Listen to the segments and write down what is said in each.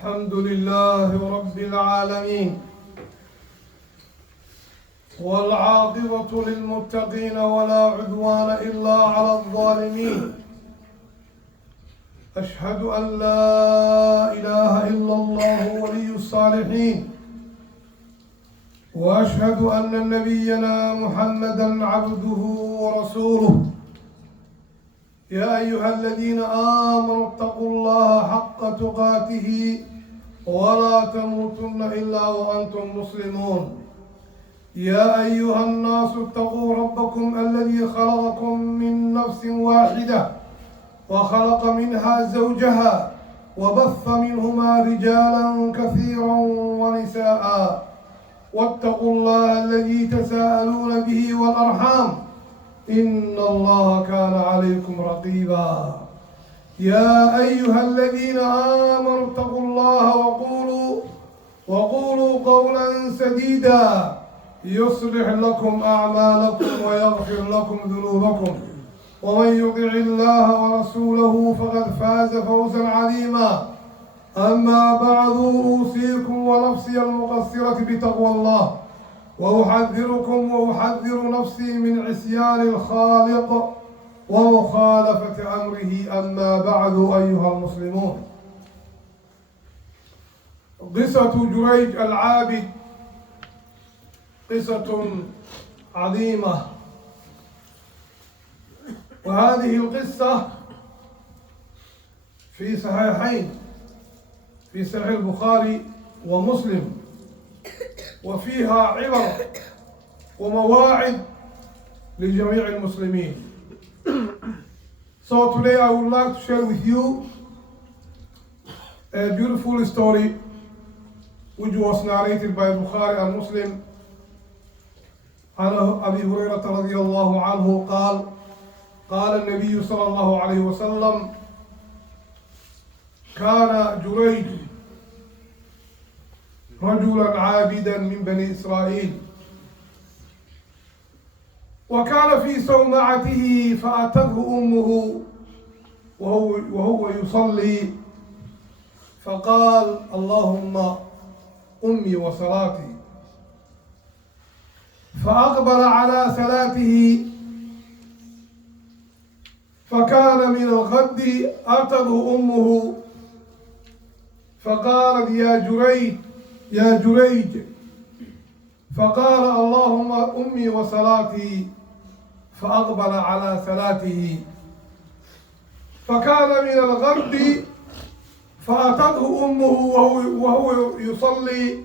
الحمد لله رب العالمين والعاقبة للمتقين ولا عدوان إلا على الظالمين أشهد أن لا إله إلا الله ولي الصالحين وأشهد أن نبينا محمدا عبده ورسوله يا أيها الذين آمنوا اتقوا الله حق تقاته ولا تموتن إلا وأنتم مسلمون يا أيها الناس اتقوا ربكم الذي خلقكم من نفس واحدة وخلق منها زوجها وبث منهما رجالا كثيرا ونساء واتقوا الله الذي تساءلون به والأرحام إن الله كان عليكم رقيبا يا أيها الذين آمنوا اتقوا الله وقولوا قولا سديدا يصلح لكم أعمالكم ويغفر لكم ذنوبكم ومن يطع الله ورسوله فقد فاز فوزا عظيما أما بعد أوصيكم ونفسي المقصرة بتقوى الله وأحذر نفسي من عصيان الخالق ومخالفة أمره أما بعد أيها المسلمون قصة جريج العابد قصة عظيمة وهذه القصة في صحيحين في صحيح البخاري ومسلم وفيها عبر ومواعظ لجميع المسلمين. So today I would like to share with you a beautiful story which was narrated by Bukhari and Muslim عن أبي هريرة رضي الله عنه قال النبي صلى الله عليه وسلم كان جريج رجلا عابدا من بني إسرائيل وكان في صومعته فأتته أمه وهو يصلي فقال اللهم أمي وصلاتي فأقبل على صلاته فكان من الغد أتته أمه فقالت يا جريج فقال اللهم أمي وصلاتي فأقبل على صلاته فكان من الغد فأتته أمه وهو يصلي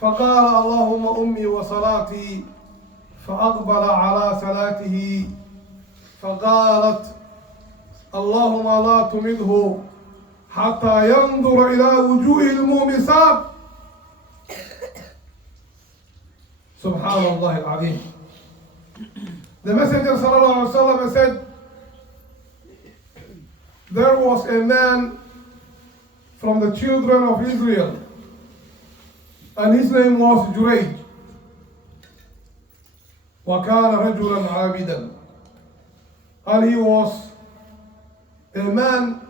فقال اللهم أمي وصلاتي فأقبل على صلاته فقالت اللهم لا تمده حتى ينظر إلى وجوه المومسات سبحان الله العظيم. The Messenger sallallahu alaihi wasallam said, there was a man from the children of Israel and his name was Jurayj وكان رجلا عابدا, and he was a man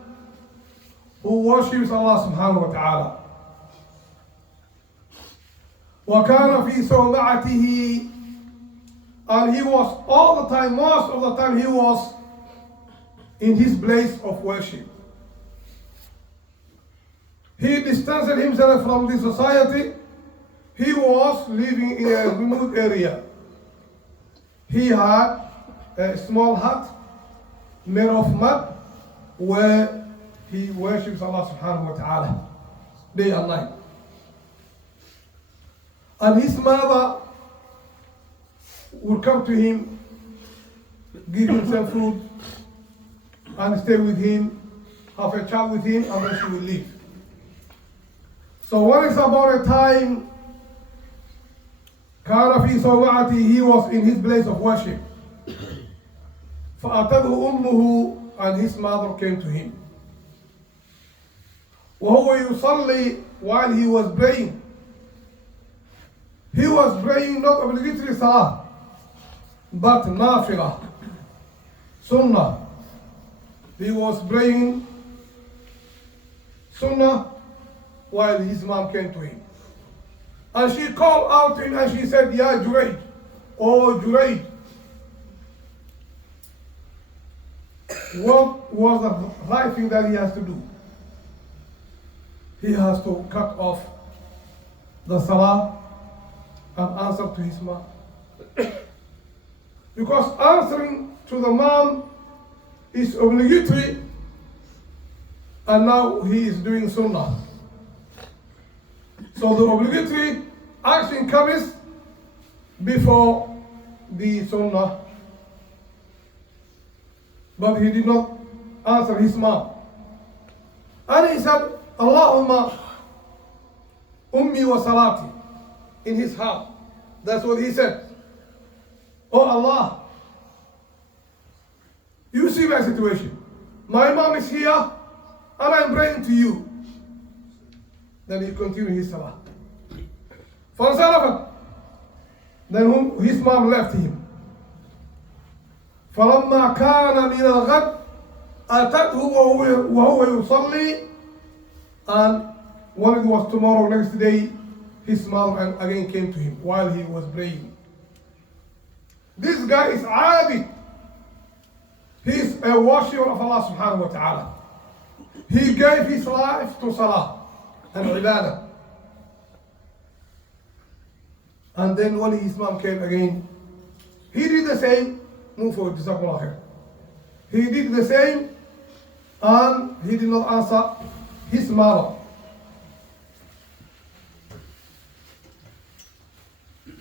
who worships Allah subhanahu wa ta'ala. وكان في صومعته, and he was all the time, most of the time he was in his place of worship. He distanced himself from the society. He was living in a remote area. He had a small hut made of mud where he worships Allah subhanahu wa ta'ala day and night. And his mother would come to him, give him some food, and stay with him, have a chat with him, and then she would leave. So once about a time, كان في صومعته, he was in his place of worship. فأتته أمه, and his mother came to him. وهو يصلي, while he was praying. He was praying not obligatory salah, but nafilah, sunnah. He was praying sunnah while his mom came to him. And she called out to him and she said, Ya Jurayd, oh Jurayd, what was the right thing that he has to do? He has to cut off the salah and answer to his mom. Because answering to the mom is obligatory, and now he is doing sunnah. So the obligatory action comes before the sunnah. But he did not answer his mom. And he said, Allahumma ummi wa salati, in his heart. That's what he said. Oh Allah, you see my situation. My mom is here and I'm praying to you. Then he continued his salah. فانصرفت. Then his mom left him. فلما كان من الغد أتته وهو يصلي. And when it was tomorrow, next day, his mom again came to him while he was praying. This guy is abid. He is a worshipper of Allah subhanahu wa ta'ala. He gave his life to salah and ibadah. And then when his mom came again, he did the same. Move forward, jazakumullah khair. He did the same and he did not answer his mother.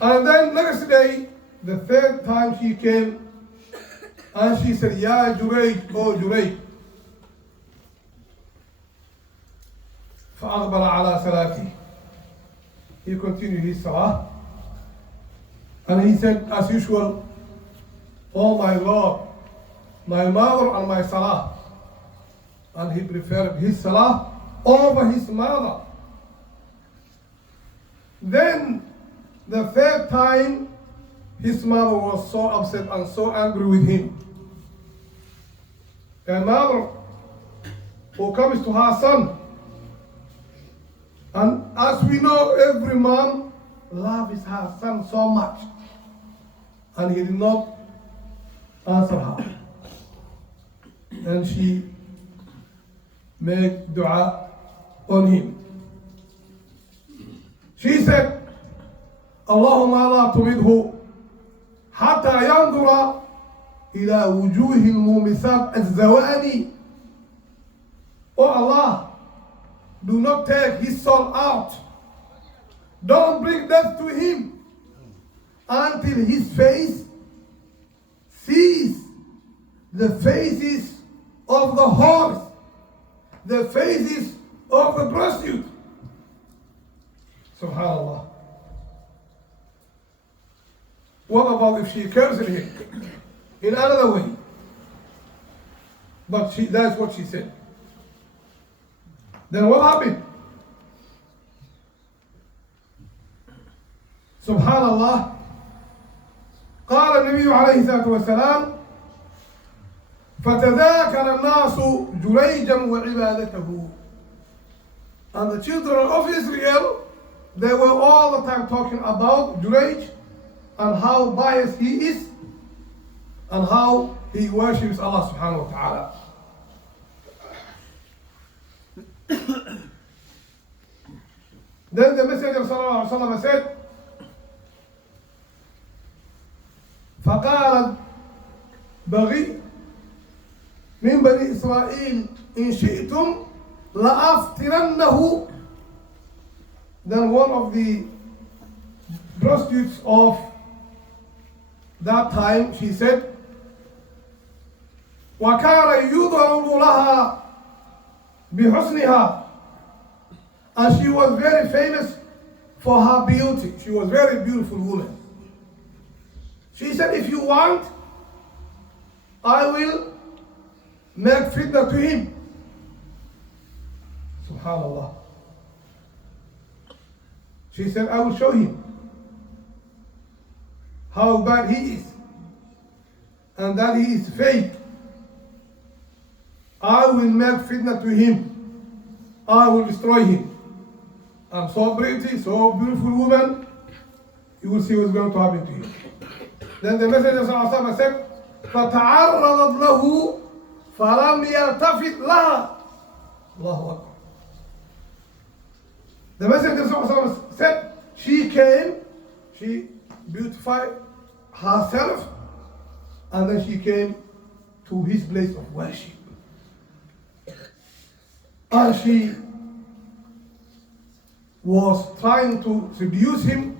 And then next day, the third time she came and she said, Ya Jurayd, oh Jurayd. فأقبل على صلاته. He continued his salah. And he said, as usual, oh my Lord, my mother and my salah. And he preferred his salah over his mother. Then the third time, his mother was so upset and so angry with him. A mother who comes to her son. And as we know, every mom loves her son so much. And he did not answer her. And she made dua on him. She said, Allahumma la tumidhu hatta yandura ila wujuhi al-mumisat az-zawani. Oh Allah, do not take his soul out. Don't bring death to him until his face sees the faces of the whores, the faces of the prostitute. Subhanallah. What about if she curses him in another way? But that's what she said. Then what happened? Subhanallah. قال النبي عليه الصلاة والسلام فتذاكر الناس جريجا وعبادته. And the children of Israel, they were all the time talking about Jurayj and how pious he is and how he worships Allah subhanahu wa ta'ala. Then the Messenger sallallahu alaihi wasallam said, فقال بغي من بني إسرائيل إن شئتم لأفترنه. Then one of the prostitutes of that time, she said, وكان يضرب لها بحسنها. And she was very famous for her beauty. She was a very beautiful woman. She said, if you want, I will make fitna to him. Subhanallah. She said, I will show him how bad he is and that he is fake. I will make fitna to him. I will destroy him. I'm so pretty, so beautiful woman, you will see what's going to happen to you. Then the Messenger ﷺ said, فَتَعَرَّضَتْ لَهُ فَلَمْ يَلْتَفِتْ لَهَا. Allahu Akbar. The Messenger ﷺ said, she came, she beautified herself, and then she came to his place of worship. And she was trying to seduce him,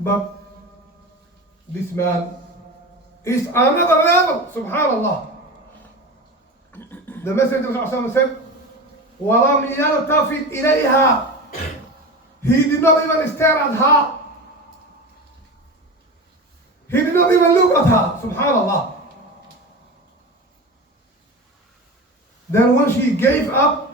but this man is another level, subhanallah. The Messenger ﷺ said, وَلَمْ يَلْتَفِتْ إِلَيْهَا. He did not even stare at her. He did not even look at her, subhanallah. Then when she gave up,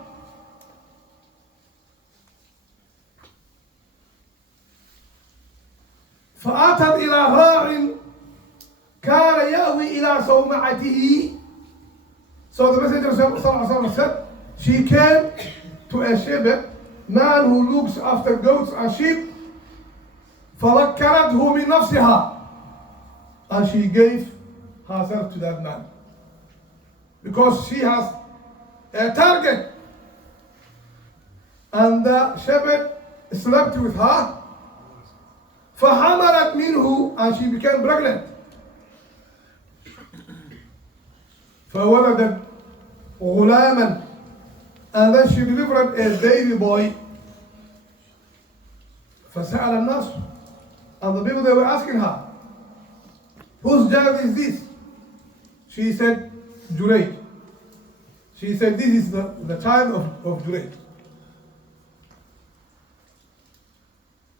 فأتت إلى راع كان يأوي إلى صومعته. So the Messenger said, she came to a shepherd, man who looks after goats and sheep. فذكرته من نفسها. And she gave herself to that man. Because she has a target. And the shepherd slept with her. فحملت منه, and she became pregnant. فولدت غلاما, and then she delivered a baby boy. فسأل الناس, and the people, they were asking her, whose child is this? She said, Jurayj. She said, this is the child of Jurayj.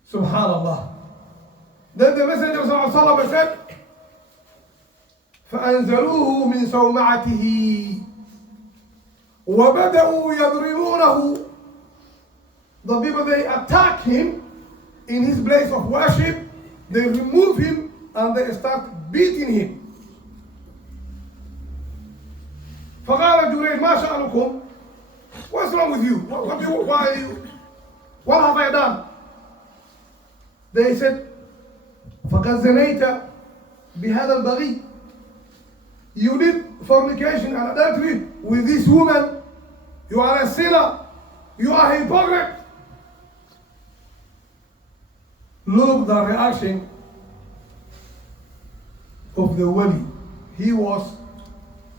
Subhanallah. Then the Messenger ﷺ said, فأنزلوه من صومعته وبدأوا يضربونه. The people, they attack him in his place of worship. They remove him and they start beating him. فقال جريج ما شأنكم? What's wrong with you? Why are you? What have I done? They said, فقد زنيت بهذا البغي. You did fornication and adultery with this woman. You are a sinner. You are a hypocrite. Look the reaction of the wali. He was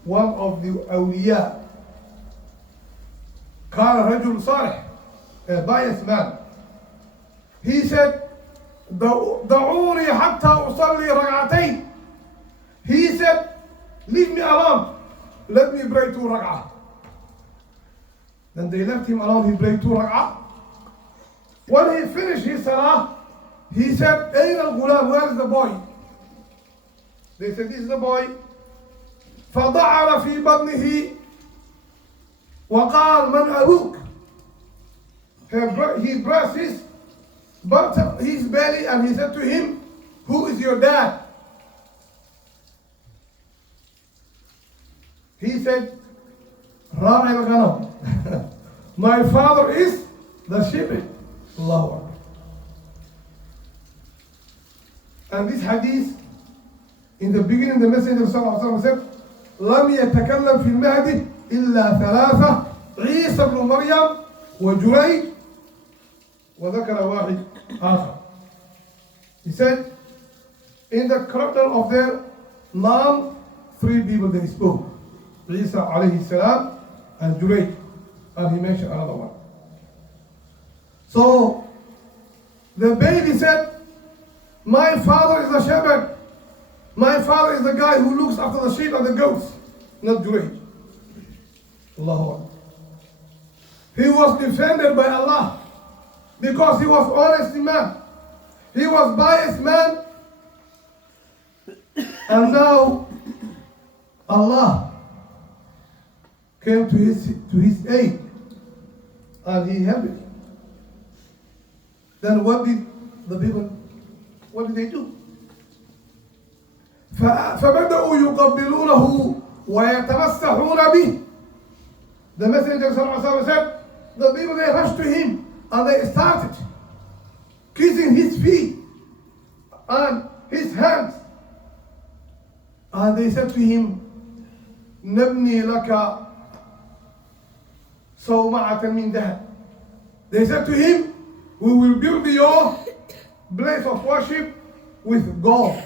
one of the awliya. كان رجل صالح, a pious man. He said, دعوني حتى أصلي ركعتين. He said, leave me alone. Let me pray 2 rak'ah. Then they left him alone. He prayed 2 rak'ah. When he finished his salah, he said, أين الغلام? Where is the boy? They said, this is the boy. فضعر في بطنه وقال من أبوك? He pressed his belly and he said to him, who is your dad? He said, راعي الغنم. My father is the shepherd. Allahu Akbar. And this hadith, in the beginning, the Messenger ﷺ said, لم يتكلم في المهد إلا 3, عيسى بن مريم وجريج وذكر واحد آخر. He said, in the cradle of their mom, 3 people they spoke. Isa alayhi salam and Jurayj, and he mentioned another one. So the baby said, my father is the shepherd. My father is the guy who looks after the sheep and the goats, not Jurayj. Allahu Akbar. He was defended by Allah because he was honest man. He was biased man. And now Allah came to his aid and he helped him. Then what did the people, what did they do? فبدأوا يقبلونه ويتمسحون به. The Messenger ﷺ said, the people, they rushed to him and they started kissing his feet and his hands. And they said to him, نبني لك صومعة من ذهب. They said to him, we will build your place of worship with gold.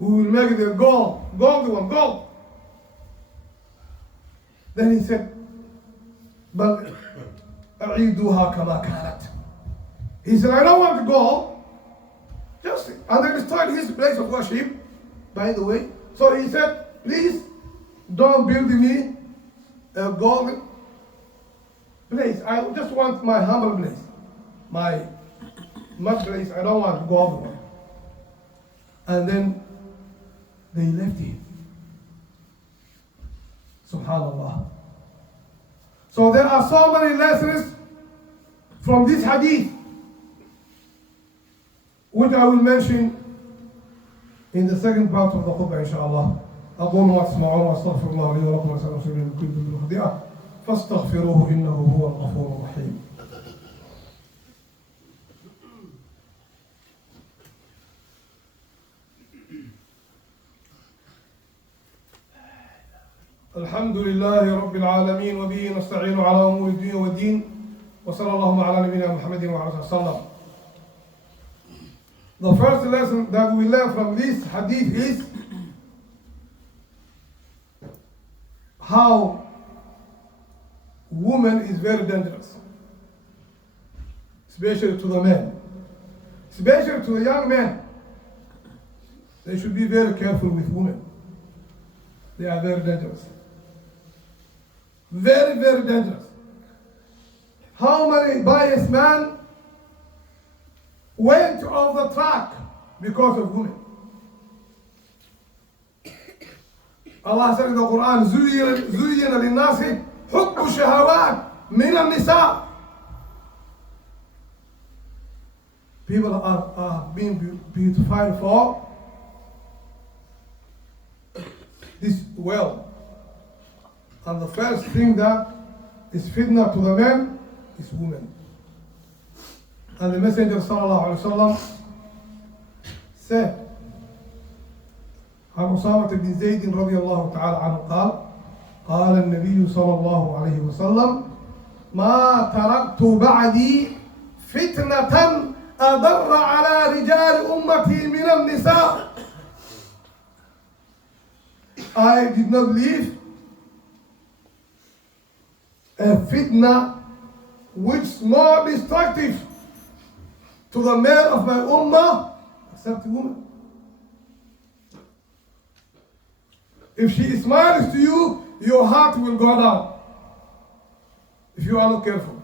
We will make it a gold one, gold. Then he said, بل أعيدوها كما كانت. He said, I don't want gold. Just, and they destroyed his place of worship, by the way. So he said, please don't build me a golden place. I just want my humble place, my mud place. I don't want gold one. And then they left him. Subhanallah. So there are so many lessons from this hadith, which I will mention in the second part of the khutbah, inshallah. أقول ما تسمعون وأستغفر الله لي ولكم وأسأل المسلمين من كل ذنب وخطيئة فاستغفروه إنه هو الغفور الرحيم. الحمد لله رب العالمين وبه نستعين على أمور الدنيا والدين وصلى الله على نبينا محمد وعلى آله وسلم. The first lesson that we learn from this hadith is how woman is very dangerous, especially to the men, especially to the young men. They should be very careful with women. They are very dangerous. Very, very dangerous. How many biased men went off the track because of women? Allah said in the Quran, زُيِّنَ لِلنَّاسِ حُبُّ الشَّهَوَاتِ مِنَ النِّسَاءِ. People are being beautified for this world. And the first thing that is fitna to the men is women. And the Messenger sallallahu alaihi wasallam said, عن أسامة بن زيد رضي الله تعالى عنه قال قال النبي صلى الله عليه وسلم ما تركت بعدي فتنة أضر على رجال أمتي من النساء. I did not leave a fitna which is more destructive to the men of my ummah except women. If she smiles to you, your heart will go down if you are not careful.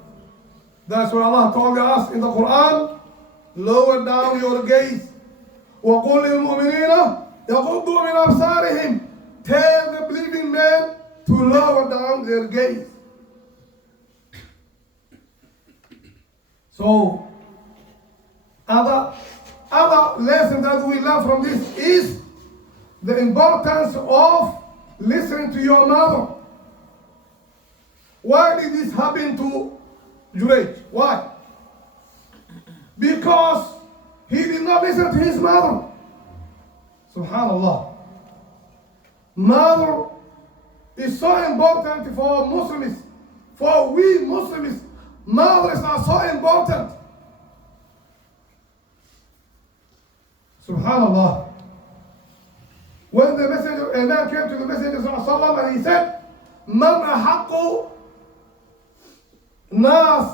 That's why Allah told us in the Quran, lower down your gaze. وَقُلْ لِلْمُؤْمِنِينَ يَغُضُّوا مِنْ أَبْصَارِهِمْ. Tell the believing men to lower down their gaze. So, other lesson that we learn from this is the importance of listening to your mother. Why did this happen to Jurayj? Why? Because he did not listen to his mother. Subhanallah. Mother is so important for Muslims. For we Muslims, mothers are so important. Subhanallah. When the messenger, a man came to the Messenger ﷺ and he said, من أحق ناس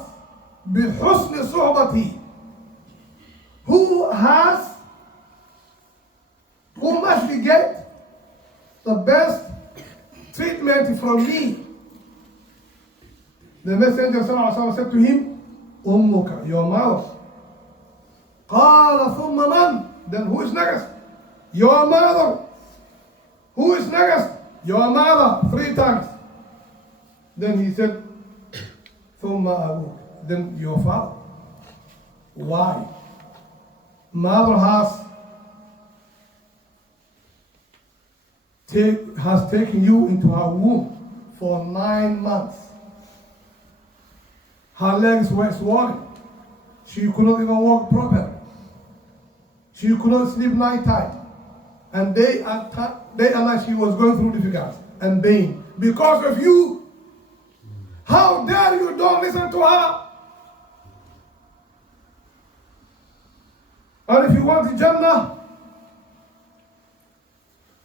بحسن صحبتي? Who must get the best treatment from me? The Messenger ﷺ said to him, أمك, your mother. قال ثم من? Then who is next? Your mother. Who is next? Your mother. 3 times. Then he said, ثم أبوك. Then your father. Why? Mother has taken you into her womb for 9 months. Her legs were swollen. She could not even walk properly. She could not sleep night time. And day and night she was going through difficulty and pain. Because of you. How dare you don't listen to her? And if you want the Jannah,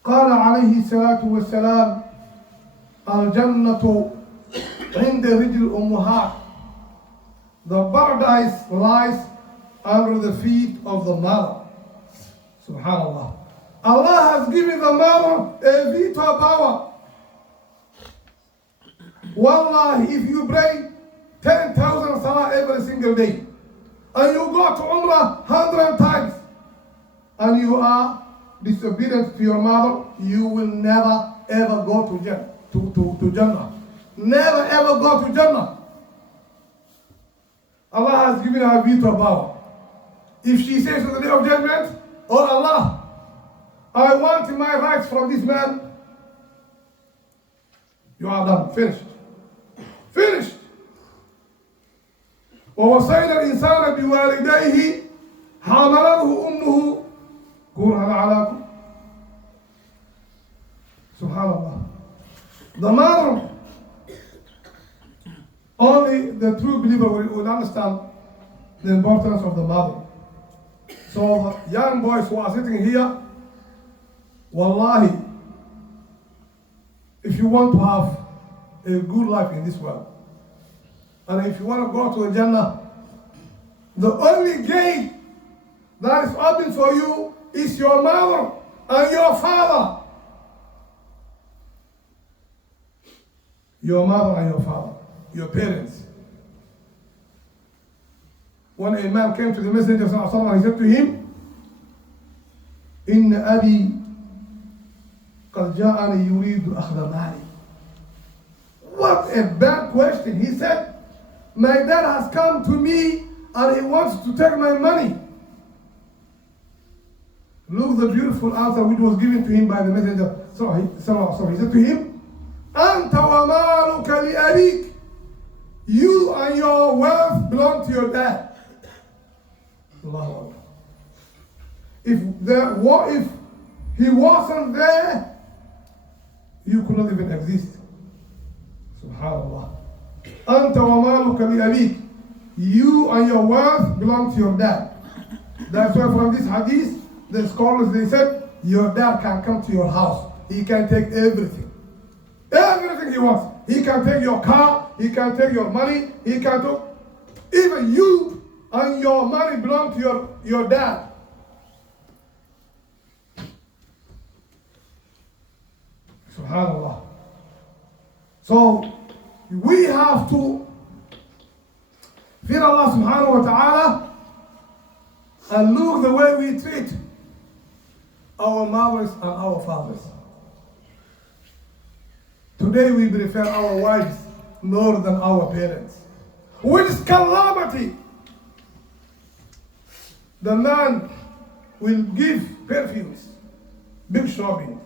قال عليه الصلاة والسلام الجنة عند رجل الأمهات. The paradise lies under the feet of the mother. Subhanallah. Allah has given the mother a veto power. Wallahi, if you pray 10,000 salah every single day, and you go to Umrah 100 times, and you are disobedient to your mother, you will never ever go to Jannah. Never ever go to Jannah. Allah has given her veto power. If she says to the day of judgment, oh Allah, I want my rights from this man, you are done, finished. Finished. ووصينا الإنسان بوالديه حملته أمه كرها على Subhanallah. The mother, only the true believer will understand the importance of the mother. So the young boys who are sitting here, wallahi, if you want to have a good life in this world, and if you want to go to the Jannah, the only gate that is open for you is your mother and your father. Your mother and your father, your parents. When a man came to the Messenger ﷺ, he said to him, إن أبي قد جاءني يريد أخذ مالي. What a bad question. He said, my dad has come to me and he wants to take my money. Look the beautiful answer which was given to him by the Messenger. So he said to him, أنت ومالك لأبيك. You and your wealth belong to your dad. Allahu Akbar. If he wasn't there, you could not even exist. Subhanallah. أنت ومالك لأبيك. You and your wealth belong to your dad. That's why from this hadith, the scholars, they said, your dad can come to your house. He can take everything. Everything he wants. He can take your car, he can take your money, he can take, even you and your money belong to your dad. Subhanallah. So we have to fear Allah subhanahu wa ta'ala and look the way we treat our mothers and our fathers. Today we prefer our wives more than our parents. With calamity, the man will give perfumes, big shopping,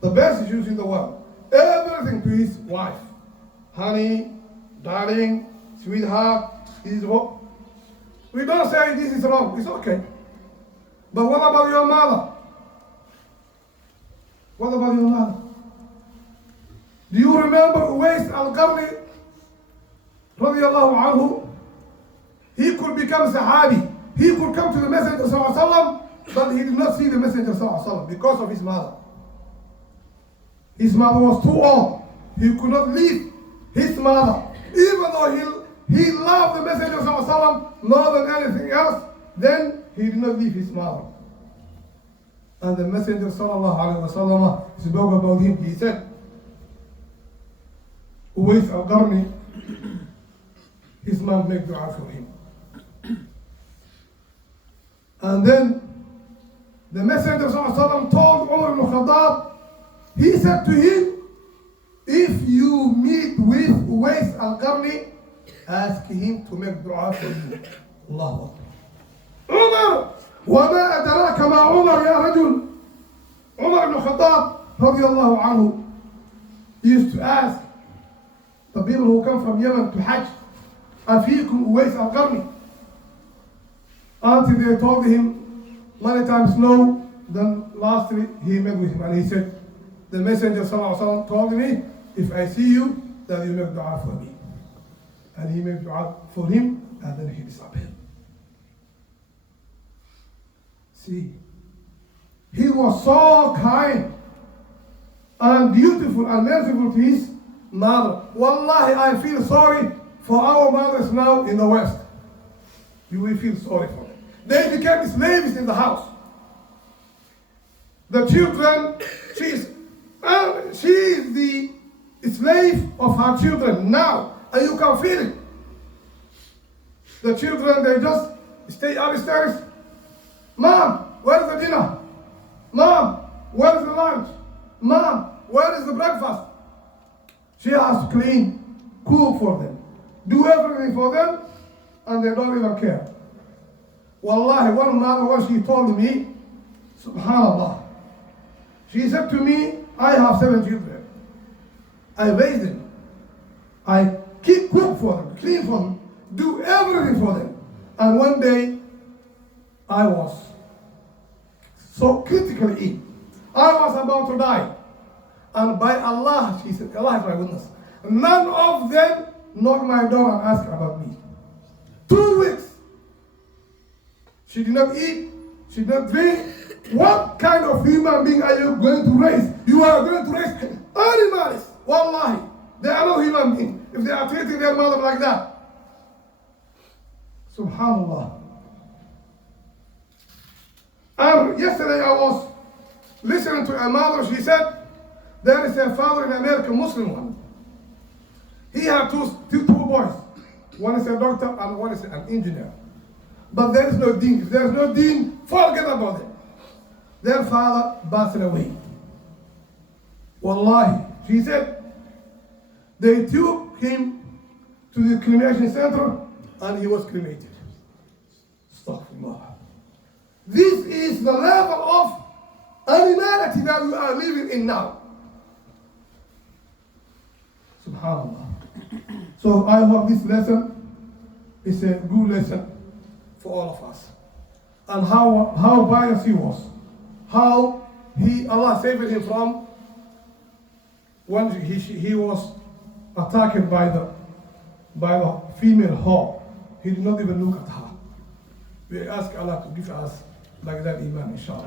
the best shoes in the world, everything to his wife. Honey, darling, sweetheart, we don't say this is wrong, it's okay. But what about your mother? What about your mother? Do you remember Uwais al-Qarni, radiyallahu anhu? He could become Sahabi. He could come to the Messenger sallallahu alaihi wasallam, but he did not see the Messenger sallallahu alaihi wasallam because of his mother. His mother was too old. He could not leave his mother. Even though he loved the Messenger sallallahu alaihi wasallam more than anything else, then he did not leave his mother. And the Messenger sallallahu alaihi wasallam spoke about him. He said, Uwais al-Qarni, his mom made dua for him. And then the Messenger ﷺ told Umar ibn Khattab, he said to him, if you meet with Uwais al-Qarni, ask him to make dua for you. Allahu Akbar. Umar, وما أدراك ما عمر يا رجل. Umar ibn Khattab, رضي الله عنه, used to ask the people who come from Yemen to Hajj, Afikum Uwais al-Qarni, until they told him many times no. Then lastly he met with him and he said, the Messenger ﷺ told me, if I see you, then you make dua for me. And he made dua for him, and then he disappeared. See, he was so kind and beautiful and merciful to his mother. Wallahi, I feel sorry for our mothers now in the West. You will feel sorry for them. They became slaves in the house. The children, she is the slave of her children now, and you can feel it. The children, they just stay upstairs. Mom, where is the dinner? Mom, where is the lunch? Mom, where is the breakfast? She has to clean, cook for them, do everything for them, and they don't even care. Wallahi, one mother, when she told me, subhanallah, she said to me, I have 7 children. I raise them. I cook for them, clean for them, do everything for them. And one day, I was so critically ill. I was about to die. And by Allah, she said, Allah is my witness, none of them knocked my door and asked about me. 2 weeks. She did not eat, she did not drink. What kind of human being are you going to raise? You are going to raise animals. Wallahi, they are no human beings if they are treating their mother like that. Subhanallah. And yesterday I was listening to a mother. She said, there is a father in America, Muslim one. He had two boys. One is a doctor and one is an engineer. But there is no deen. If there is no deen, forget about it. Their father passed away. Wallahi, she said, they took him to the cremation center and he was cremated. Astaghfirullah. This is the level of animality that we are living in now. Subhanallah. So I hope this lesson is a good lesson for all of us. And how pious he was. How Allah saved him from when he was attacked by the female hawk. He did not even look at her. We ask Allah to give us like that iman, inshallah.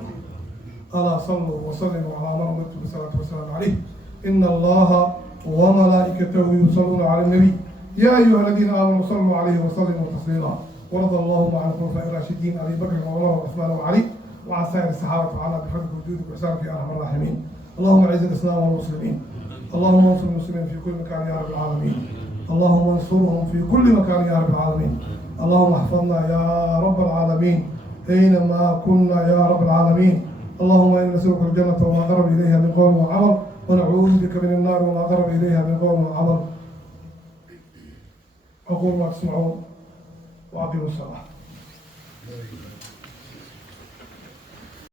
Allah sallu wa sallimu ala Muhammad wa salatu wa salam alayhi. Inna Allah wa malaikatahu yusalluna ala nabi. Ya ayyuha alladhina amanu sallu alayhi wa sallimu taslima. ورضى الله عن الخلفاء الراشدين ابي بكر وعمر وعثمان وعلي وعن سائر الصحابه وعلى بفضلك وجودك واحسانك يا ارحم الراحمين. اللهم اعز الاسلام والمسلمين. اللهم انصر المسلمين في كل مكان يا رب العالمين. اللهم انصرهم في كل مكان يا رب العالمين. اللهم احفظنا يا رب العالمين اينما كنا يا رب العالمين. اللهم انا نسالك الجنه وما قرب اليها من قول وعمل ونعوذ بك من النار وما قرب اليها من قول وعمل. اقول ما تسمعون وأقيموا الصلاة.